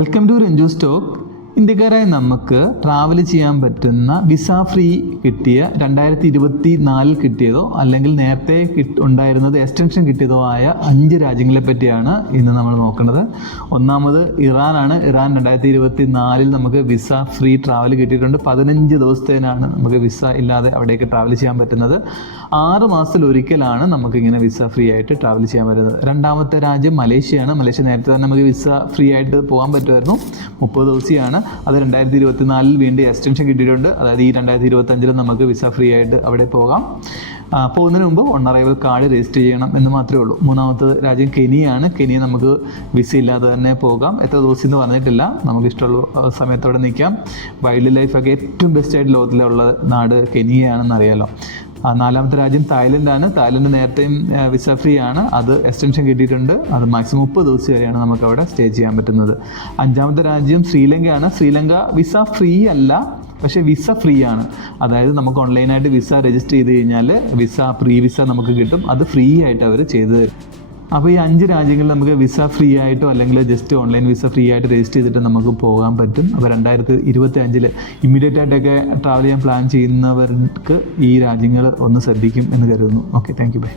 Welcome to Ranju stock. ഇന്ത്യക്കാരായ നമുക്ക് travel ചെയ്യാൻ പറ്റുന്ന വിസ ഫ്രീ കിട്ടിയ 2024 കിട്ടിയതോ അല്ലെങ്കിൽ നേരത്തെ ഉണ്ടായിരുന്നത് എക്സ്റ്റൻഷൻ കിട്ടിയതോ ആയ 5 രാജ്യങ്ങളെ പറ്റിയാണ് ഇന്ന് നമ്മൾ നോക്കുന്നത്. ഒന്നാമത് ഇറാനാണ്. ഇറാൻ 2024 നമുക്ക് വിസ ഫ്രീ ട്രാവൽ കിട്ടിയിട്ടുണ്ട്. 15 ദിവസത്തേനാണ് നമുക്ക് വിസ ഇല്ലാതെ അവിടേക്ക് ട്രാവൽ ചെയ്യാൻ പറ്റുന്നത്. 6 മാസത്തിൽ ഒരിക്കലാണ് നമുക്കിങ്ങനെ വിസ ഫ്രീ ആയിട്ട് ട്രാവൽ ചെയ്യാൻ പറ്റുന്നത്. രണ്ടാമത്തെ രാജ്യം മലേഷ്യയാണ്. മലേഷ്യ നേരത്തെ തന്നെ നമുക്ക് വിസ ഫ്രീ ആയിട്ട് പോകാൻ പറ്റുമായിരുന്നു. 30 ദിവസമാണ്. അത് 2024 വീണ്ടും എക്സ്റ്റൻഷൻ കിട്ടിയിട്ടുണ്ട്. അതായത് ഈ 2025 നമുക്ക് വിസ ഫ്രീ ആയിട്ട് അവിടെ പോകാം. പോകുന്നതിന് മുമ്പ് ഓൺ അറൈവൽ കാർഡ് രജിസ്റ്റർ ചെയ്യണം എന്ന് മാത്രമേ ഉള്ളൂ. മൂന്നാമത്തെ രാജ്യം കെനിയാണ്. കെനിയ നമുക്ക് വിസ ഇല്ലാതെ തന്നെ പോകാം. എത്ര ദിവസം എന്ന് പറഞ്ഞിട്ടില്ല, നമുക്ക് ഇഷ്ടമുള്ള സമയത്തോടെ നിൽക്കാം. വൈൽഡ് ലൈഫൊക്കെ ഏറ്റവും ബെസ്റ്റായിട്ട് ലോകത്തിലുള്ള നാട് കെനിയയാണെന്ന് അറിയാലോ. നാലാമത്തെ രാജ്യം തായ്ലൻഡാണ്. തായ്ലൻഡ് നേരത്തെയും വിസ ഫ്രീ ആണ്. അത് എക്സ്റ്റൻഷൻ കിട്ടിയിട്ടുണ്ട്. അത് മാക്സിമം 30 ദിവസം വരെയാണ് നമുക്ക് അവിടെ സ്റ്റേ ചെയ്യാൻ പറ്റുന്നത്. അഞ്ചാമത്തെ രാജ്യം ശ്രീലങ്കയാണ്. ശ്രീലങ്ക വിസ ഫ്രീ അല്ല, പക്ഷേ വിസ ഫ്രീ ആണ്. അതായത് നമുക്ക് ഓൺലൈനായിട്ട് വിസ രജിസ്റ്റർ ചെയ്ത് കഴിഞ്ഞാൽ പ്രീ വിസ നമുക്ക് കിട്ടും. അത് ഫ്രീ ആയിട്ട് അവർ ചെയ്തു തരും. അപ്പോൾ ഈ 5 രാജ്യങ്ങളിൽ നമുക്ക് വിസ ഫ്രീ ആയിട്ടോ അല്ലെങ്കിൽ ജസ്റ്റ് ഓൺലൈൻ വിസ ഫ്രീ ആയിട്ട് രജിസ്റ്റർ ചെയ്തിട്ട് നമുക്ക് പോകാൻ പറ്റും. അപ്പോൾ 2025 ഇമ്മീഡിയറ്റ് ആയിട്ടൊക്കെ ട്രാവൽ ചെയ്യാൻ പ്ലാൻ ചെയ്യുന്നവർക്ക് ഈ രാജ്യങ്ങൾ ഒന്ന് ശ്രദ്ധിക്കും എന്ന് കരുതുന്നു. Okay, thank you, by.